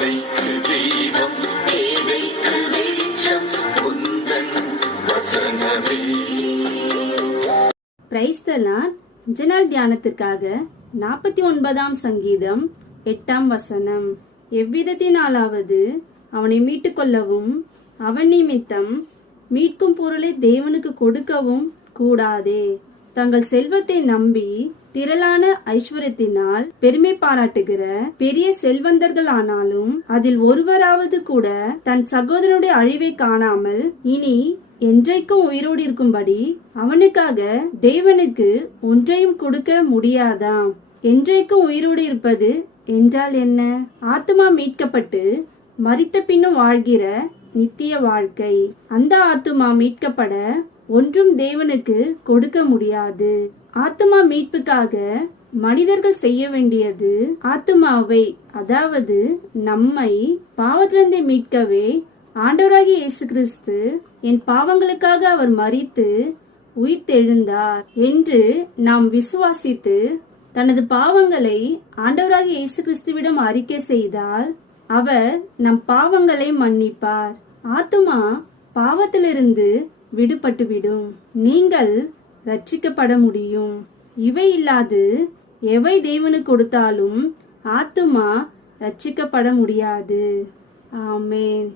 பாதைக்கு தீபம் பேதைக்கு வெளிச்சம் வசனமே. தியானத்திற்காக நாற்பத்தி ஒன்பதாம் சங்கீதம் எட்டாம் வசனம். எவ்விதத்தினாலாவது அவனை மீட்டுக் கொள்ளவும் அவன் நிமித்தம் மீட்கும் பொருளை தேவனுக்கு கொடுக்கவும் கூடாதே. தங்கள் செல்வத்தை நம்பி திரளான ஐஸ்வர்யத்தினால் பெருமை பாராட்டுகிற பெரிய செல்வந்தர்கள் ஆனாலும் அதில் ஒருவராவது கூட தன் சகோதரனுடைய அழிவை காணாமல் இனி என்றைக்கும் உயிரோடு இருக்கும்படி அவனுக்காக தேவனுக்கு ஒன்றையும் கொடுக்க முடியாதாம் என்றைக்கும் உயிரோடு இருப்பது என்றால் என்ன? ஆத்மா மீட்கப்பட்டு மறித்த பின்னும் வாழ்கிற நித்திய வாழ்க்கை. அந்த ஆத்துமா மீட்கப்பட ஒன்றும் தேவனுக்கு கொடுக்க முடியாது. ஆத்துமா மீட்புக்காக மனிதர்கள் செய்ய வேண்டியது ஆத்துமாவை அதாவது நம்மை பாவத்திலிருந்து மீட்கவே ஆண்டவராகிய இயேசு கிறிஸ்து என் பாவங்களுக்காக அவர் மறித்து உயிர்த்தெழுந்தார் என்று நாம் விசுவாசித்து தனது பாவங்களை ஆண்டவராகிய இயேசு கிறிஸ்துவிடம் அறிக்கை செய்தால் அவர் நம் பாவங்களை மன்னிப்பார். ஆத்துமா பாவத்திலிருந்து விடுபட்டுவிடும் நீங்கள் ரட்சிக்கப்பட முடியும். இவை இல்லாது எவை தேவனு கொடுத்தாலும் ஆத்துமா ரட்சிக்கப்பட முடியாது. ஆமேன்.